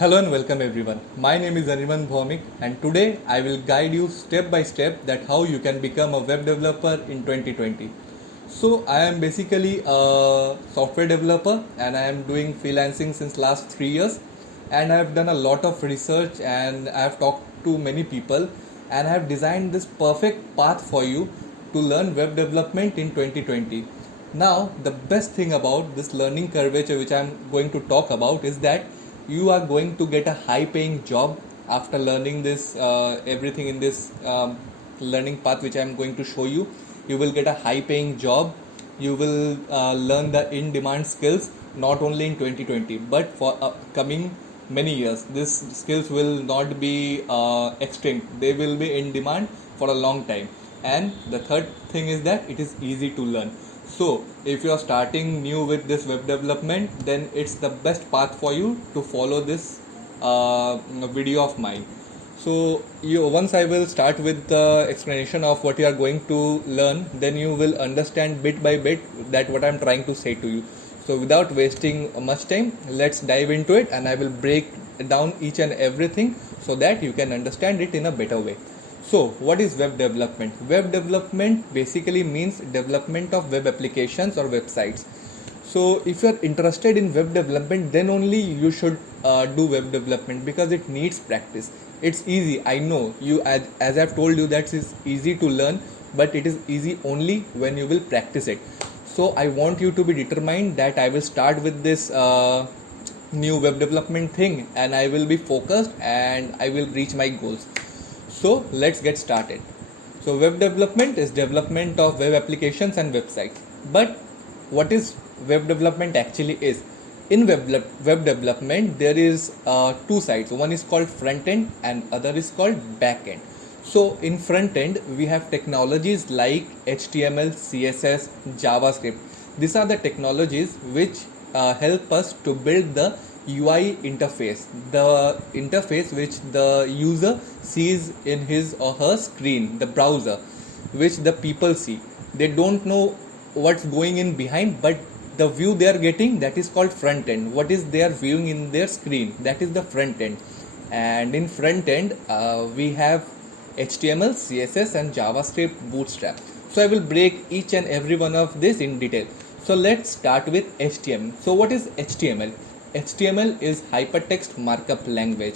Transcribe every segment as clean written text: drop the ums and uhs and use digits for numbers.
Hello and welcome everyone. My name is Anirban Bhaumik and today I will guide you step by step that how you can become a web developer in 2020. So I am basically a software developer and I am doing freelancing since last 3 years, and I have done a lot of research and I have talked to many people and I have designed this perfect path for you to learn web development in 2020. Now, the best thing about this learning curvature which I am going to talk about is that you are going to get a high paying job after learning this everything in this learning path which I am going to show you. You will get a high paying job. You will learn the in demand skills not only in 2020 but for upcoming many years. These skills will not be extinct, they will be in demand for a long time. And the third thing is that it is easy to learn. So if you are starting new with this web development, then it's the best path for you to follow this video of mine. So once I will start with the explanation of what you are going to learn, then you will understand bit by bit that what I am trying to say to you. So without wasting much time, let's dive into it and I will break down each and everything so that you can understand it in a better way. So what is web development? Web development basically means development of web applications or websites. So if you are interested in web development, then only you should do web development because it needs practice. It's easy, I know you, as I've told you, that is easy to learn, but it is easy only when you will practice it. So I want you to be determined that I will start with this new web development thing and I will be focused and I will reach my goals. So let's get started. So web development is development of web applications and websites. But what is web development actually is? In web development there is two sides. One is called front end and other is called back end. So in front end we have technologies like HTML, CSS, JavaScript. These are the technologies which help us to build the UI interface, the interface which the user sees in his or her screen, the browser, which the people see. They don't know what's going in behind, but the view they are getting, that is called front end. What is they are viewing in their screen, that is the front end. And in front end we have HTML, CSS and JavaScript, Bootstrap. So I will break each and every one of this in detail. So let's start with HTML. So what is HTML? HTML is hypertext markup language.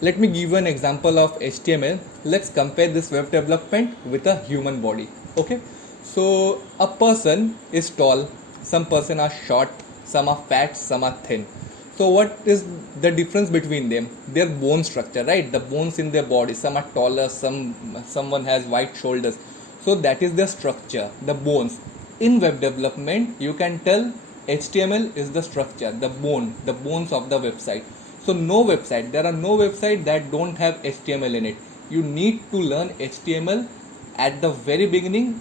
Let me give you an example of HTML. Let's compare this web development with a human body. Okay, so a person is tall, some person are short, some are fat, some are thin. So what is the difference between them? Their bone structure, right? The bones in their body. Some are taller, someone has wide shoulders. So that is the structure, the bones. In web development, you can tell HTML is the structure, the bones of the website. So there are no website that don't have HTML in it. You need to learn HTML at the very beginning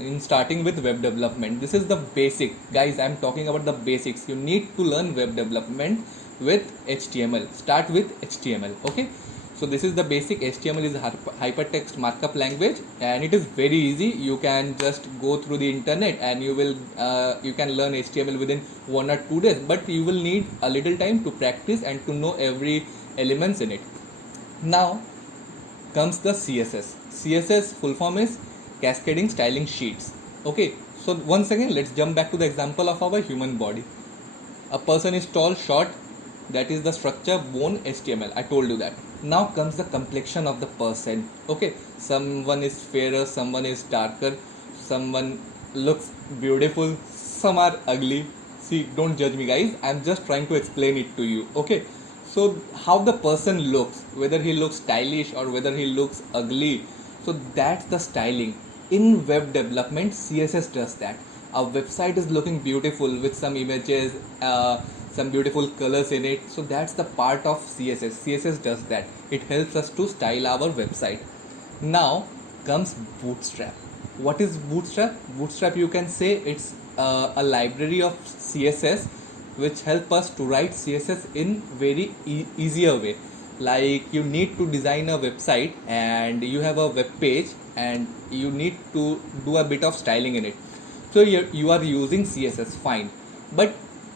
in starting with web development. This is the basic, guys. I'm talking about the basics. You need to learn web development with HTML. Start with HTML, okay? So this is the basic. HTML is hypertext markup language and it is very easy. You can just go through the internet and you can learn HTML within 1 or 2 days, but you will need a little time to practice and to know every elements in it. Now comes the CSS. CSS full form is cascading styling sheets. Okay, so once again let's jump back to the example of our human body. A person is tall, short, that is the structure, bone, HTML. I told you that. Now comes the complexion of the person. Okay, someone is fairer, someone is darker, someone looks beautiful, some are ugly. See, don't judge me, guys. I'm just trying to explain it to you. Okay, so how the person looks, whether he looks stylish or whether he looks ugly, so that's the styling. In web development, CSS does that. Our website is looking beautiful with some images, some beautiful colors in it. So that's the part of CSS. CSS does that. It helps us to style our website. Now comes Bootstrap. What is Bootstrap? Bootstrap, you can say it's a library of CSS which help us to write CSS in very easier way. Like you need to design a website and you have a web page and you need to do a bit of styling in it. So you are using CSS, fine, but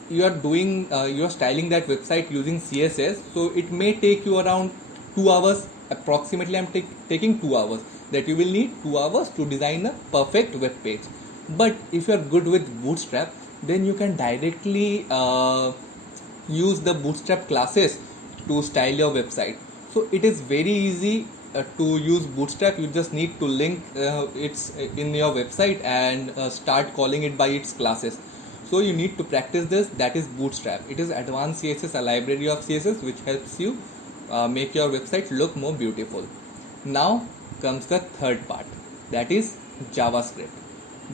you are doing you are styling that website using CSS, so it may take you around 2 hours approximately. I'm taking 2 hours, that you will need 2 hours to design a perfect web page. But if you are good with Bootstrap, then you can directly use the Bootstrap classes to style your website. So it is very easy to use Bootstrap. You just need to link it's in your website and start calling it by its classes. So you need to practice this. That is Bootstrap. It is advanced CSS, a library of CSS which helps you make your website look more beautiful. Now comes the third part, that is JavaScript.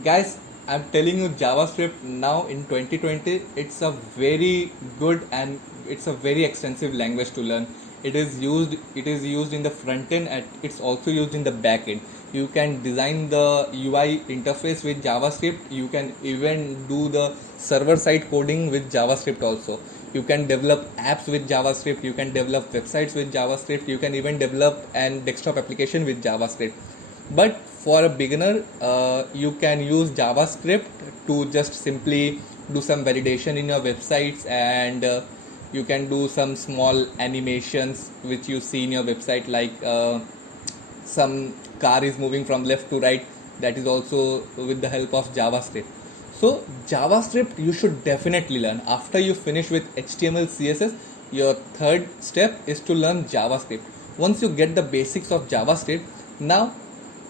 Guys, I'm telling you, JavaScript now in 2020, it's a very good and it's a very extensive language to learn. It is used in the front end and it's also used in the back end. You can design the UI interface with JavaScript. You can even do the server side coding with JavaScript also. You can develop apps with JavaScript. You can develop websites with JavaScript. You can even develop an desktop application with JavaScript. But for a beginner, you can use JavaScript to just simply do some validation in your websites, and you can do some small animations which you see in your website, like some car is moving from left to right. That is also with the help of JavaScript. So JavaScript you should definitely learn. After you finish with HTML, CSS, your third step is to learn JavaScript. Once you get the basics of JavaScript, now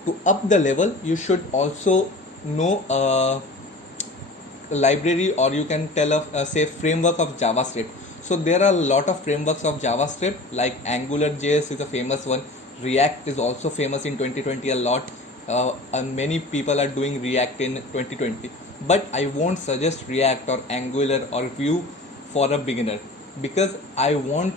to up the level, you should also know a library, or you can tell of say framework of JavaScript. So there are a lot of frameworks of JavaScript, like AngularJS is a famous one. React is also famous in 2020 a lot. And many people are doing React in 2020. But I won't suggest React or Angular or Vue for a beginner, because I want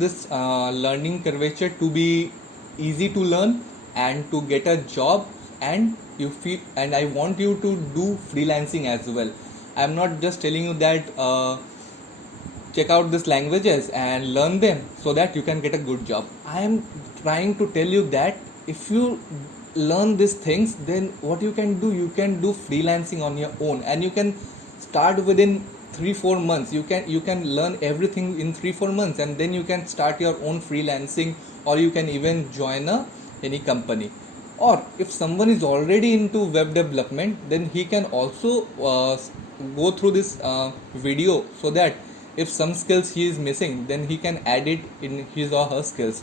this learning curvature to be easy to learn and to get a job, and I want you to do freelancing as well. I'm not just telling you that check out these languages and learn them so that you can get a good job. I am trying to tell you that if you learn these things, then what you can do freelancing on your own, and you can start within 3-4 months. You can learn everything in 3-4 months, and then you can start your own freelancing, or you can even join any company. Or if someone is already into web development, then he can also go through this video, so that if some skills he is missing, then he can add it in his or her skills.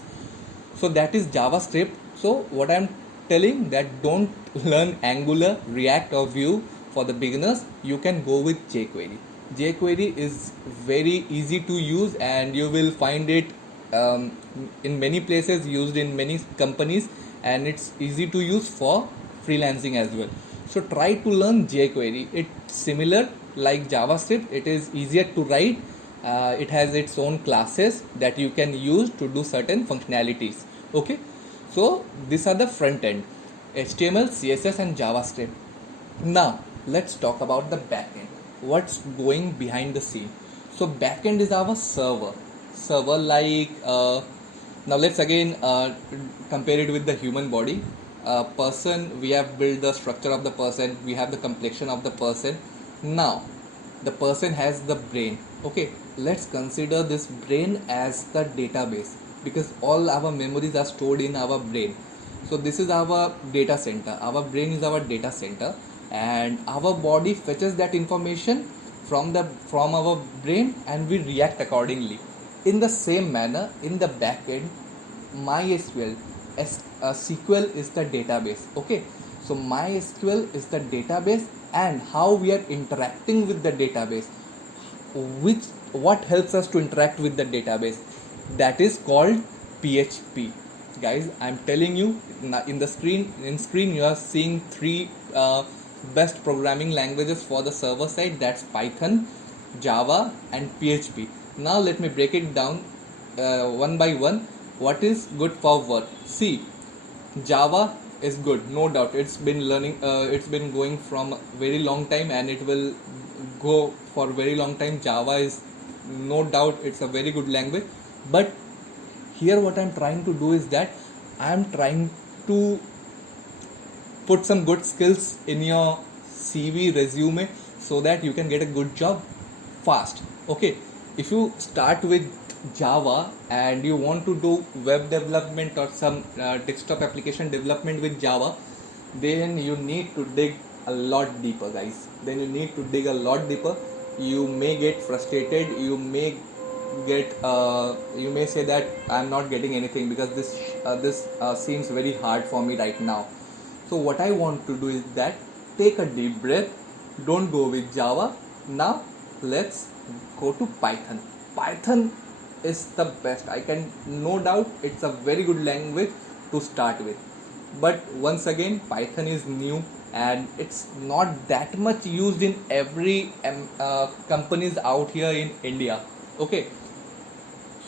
So that is JavaScript. So what I'm telling, that don't learn Angular, React or Vue for the beginners. You can go with jQuery. jQuery is very easy to use, and you will find it in many places, used in many companies, and it's easy to use for freelancing as well. So try to learn jQuery. It's similar like JavaScript. It is easier to write. It has its own classes that you can use to do certain functionalities. Okay, so these are the front end: HTML, CSS and JavaScript. Now let's talk about the back end. What's going behind the scene? So back end is our server like now let's again compare it with the human body. Person, we have built the structure of the person, we have the complexion of the person. Now the person has the brain. Okay, let's consider this brain as the database, because all our memories are stored in our brain. So this is our data center. Our brain is our data center, and our body fetches that information from our brain, and we react accordingly. In the same manner, in the back end, MySQL, SQL is the database. Okay, so MySQL is the database, and how we are interacting with the database, what helps us to interact with the database, that is called PHP. Guys, I'm telling you, in screen you are seeing three best programming languages for the server side. That's Python, Java and PHP. Now let me break it down one by one. What is good for work? See, Java is good, no doubt. It's been going from a very long time, and it will go for a very long time. Java is, no doubt, it's a very good language. But here what I'm trying to do is that I'm trying to put some good skills in your CV resume, so that you can get a good job fast. Okay, if you start with Java and you want to do web development or some desktop application development with Java, then you need to dig a lot deeper, guys. Then you need to dig a lot deeper. You may get frustrated, you may say that I'm not getting anything because this seems very hard for me right now. So what I want to do is that take a deep breath, don't go with Java. Now let's go to Python. Python is the best. I can no doubt it's a very good language to start with. But once again, Python is new and it's not that much used in every companies out here in India. Okay,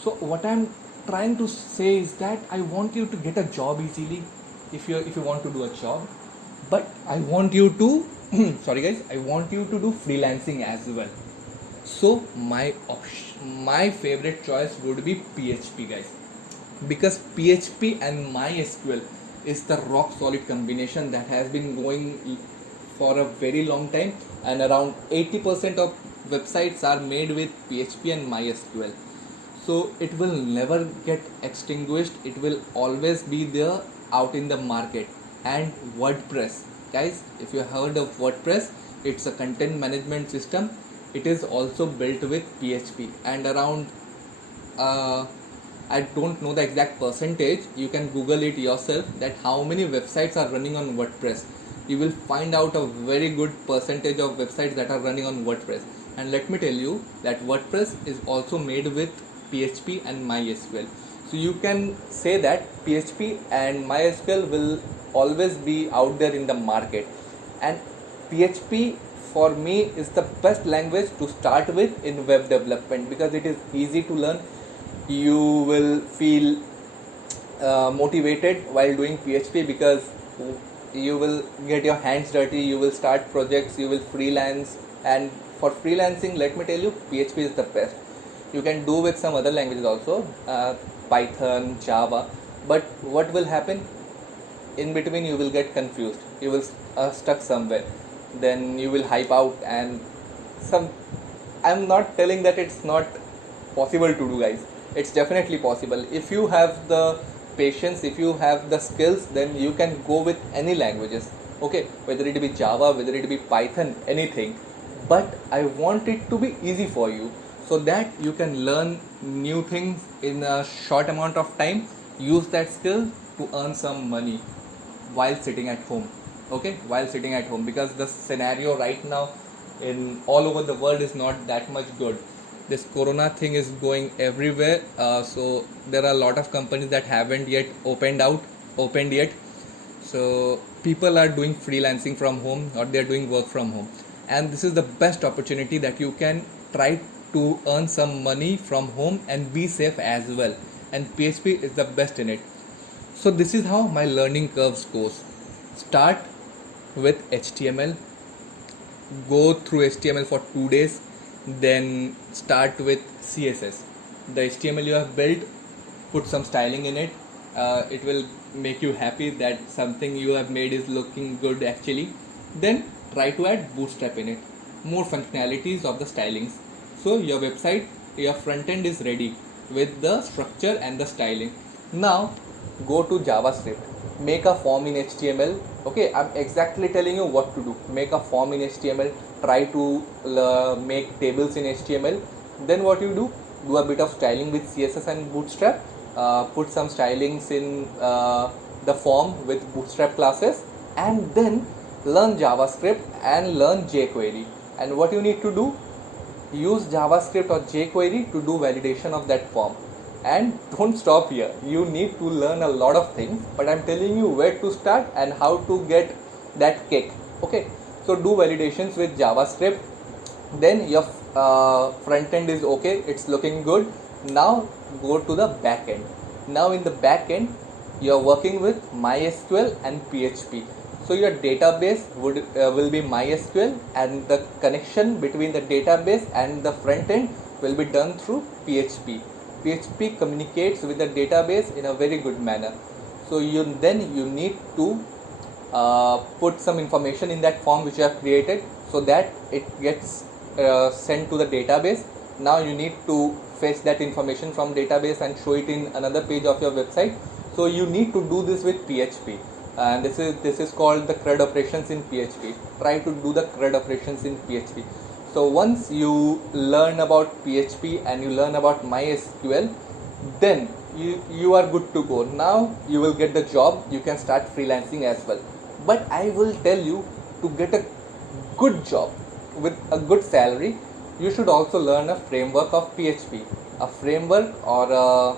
so what I'm trying to say is that I want you to get a job easily if you want to do a job, but I want you to sorry guys, I want you to do freelancing as well. So my favorite choice would be PHP, guys, because PHP and MySQL is the rock solid combination that has been going for a very long time, and around 80% of websites are made with PHP and MySQL. So it will never get extinguished, it will always be there out in the market. And WordPress, guys, if you heard of WordPress, it's a content management system. It is also built with PHP, and around I don't know the exact percentage. You can Google it yourself that how many websites are running on WordPress. You will find out a very good percentage of websites that are running on WordPress. And let me tell you that WordPress is also made with PHP and MySQL. So you can say that PHP and MySQL will always be out there in the market. And PHP for me is the best language to start with in web development because it is easy to learn. You will feel motivated while doing PHP because you will get your hands dirty, you will start projects, you will freelance. And for freelancing, let me tell you, PHP is the best. You can do with some other languages also, Python, Java, but what will happen in between? You will get confused, you will stuck somewhere, then you will hype out. And I'm not telling that it's not possible to do, guys. It's definitely possible. If you have the patience, if you have the skills, then you can go with any languages. Okay, whether it be Java, whether it be Python, anything. But I want it to be easy for you so that you can learn new things in a short amount of time. Use that skill to earn some money while sitting at home. Okay, while sitting at home, because the scenario right now in all over the world is not that much good. This corona thing is going everywhere, so there are a lot of companies that haven't yet opened yet. So people are doing freelancing from home, or they're doing work from home, and this is the best opportunity that you can try to earn some money from home and be safe as well. And PHP is the best in it. So this is how my learning curves goes. Start with HTML, go through HTML for 2 days, then start with CSS. The HTML you have built, put some styling in it. It will make you happy that something you have made is looking good actually. Then try to add Bootstrap in it, more functionalities of the stylings. So your website, your front end is ready with the structure and the styling. Now go to JavaScript, make a form in HTML. Okay, I'm exactly telling you what to do. Make a form in HTML, try to make tables in HTML. Then what you do a bit of styling with CSS and Bootstrap, put some stylings in the form with Bootstrap classes, and then learn JavaScript and learn jQuery. And what you need to do, use JavaScript or jQuery to do validation of that form. And don't stop here, you need to learn a lot of things, but I'm telling you where to start and how to get that kick. Okay, so do validations with JavaScript, then your front end is okay, it's looking good. Now go to the back end. Now in the back end, you're working with MySQL and PHP. So your database will be MySQL, and the connection between the database and the front end will be done through PHP. PHP communicates with the database in a very good manner. So you need to put some information in that form which you have created. so that it gets sent to the database. Now you need to fetch that information from database and show it in another page of your website. So you need to do this with PHP, and this is called the CRUD operations in PHP. Try to do the CRUD operations in PHP. So once you learn about PHP and you learn about MySQL, then you are good to go. Now you will get the job, you can start freelancing as well. But I will tell you, to get a good job with a good salary, you should also learn a framework of PHP, a framework or a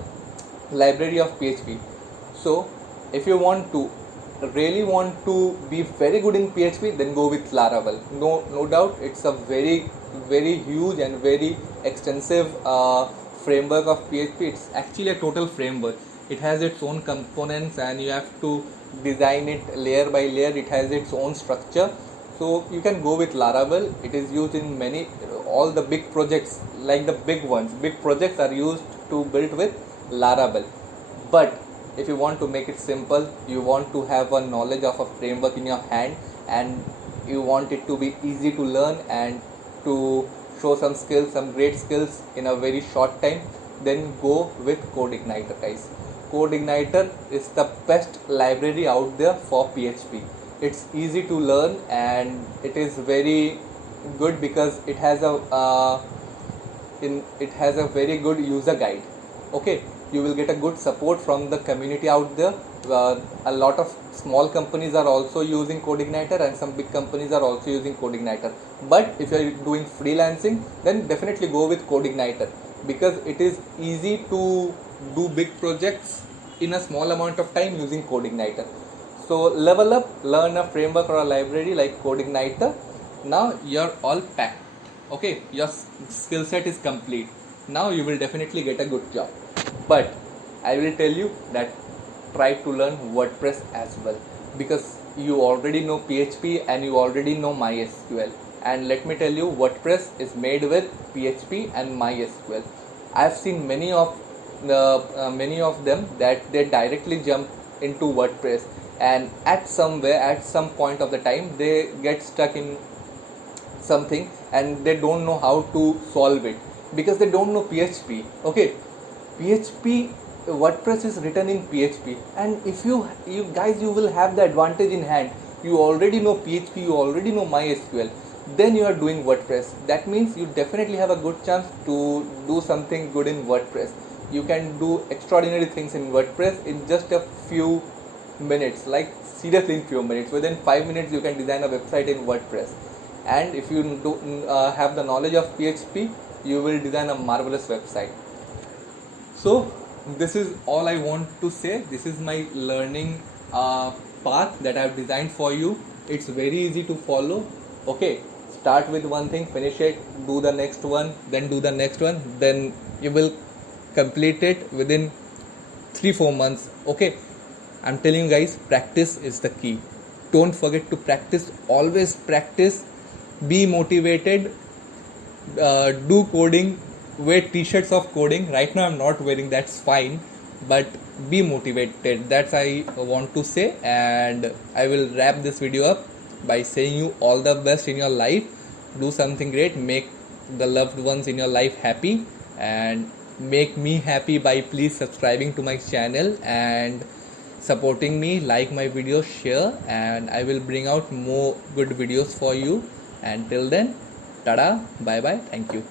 library of PHP. So if you really want to be very good in PHP, then go with Laravel. No doubt, it's a very huge and very extensive framework of PHP. It's actually a total framework. It has its own components and you have to design it layer by layer. It has its own structure. So you can go with Laravel. It is used in all the big projects, like the big ones. Big projects are used to build with Laravel. But if you want to make it simple, you want to have a knowledge of a framework in your hand, and you want it to be easy to learn and to show some skills, some great skills in a very short time, then go with CodeIgniter, guys. CodeIgniter is the best library out there for PHP. It's easy to learn and it is very good because it has a very good user guide. Okay, you will get a good support from the community out there. A lot of small companies are also using CodeIgniter and some big companies are also using CodeIgniter. But if you are doing freelancing, then definitely go with CodeIgniter because it is easy to do big projects in a small amount of time using CodeIgniter. So level up, learn a framework or a library like CodeIgniter. Now you're all packed. Okay, your skill set is complete. Now you will definitely get a good job. But I will tell you that try to learn WordPress as well, because you already know PHP and you already know MySQL. And let me tell you, WordPress is made with PHP and MySQL. I've seen many of them that they directly jump into WordPress, and at some point of the time they get stuck in something and they don't know how to solve it because they don't know PHP. Okay, WordPress is written in PHP, and if you guys, you will have the advantage in hand. You already know PHP, you already know MySQL, then you are doing WordPress. That means you definitely have a good chance to do something good in WordPress. You can do extraordinary things in WordPress in just a few minutes, like seriously in few minutes. Within 5 minutes you can design a website in WordPress, and if you have the knowledge of PHP, you will design a marvelous website. So this is all I want to say. This is my learning path that I have designed for you. It's very easy to follow. Okay, start with one thing, finish it, do the next one, then do the next one, then you will complete it within 3-4 months. Okay, I'm telling you guys, practice is the key. Don't forget to practice. Always practice. Be motivated. Do coding. Wear t-shirts of coding. Right now I'm not wearing, that's fine, but be motivated. That's I want to say, and I will wrap this video up by saying you all the best in your life. Do something great. Make the loved ones in your life happy, and make me happy by please subscribing to my channel and supporting me. Like my videos, share, and I will bring out more good videos for you. And till then, tada, bye bye, thank you.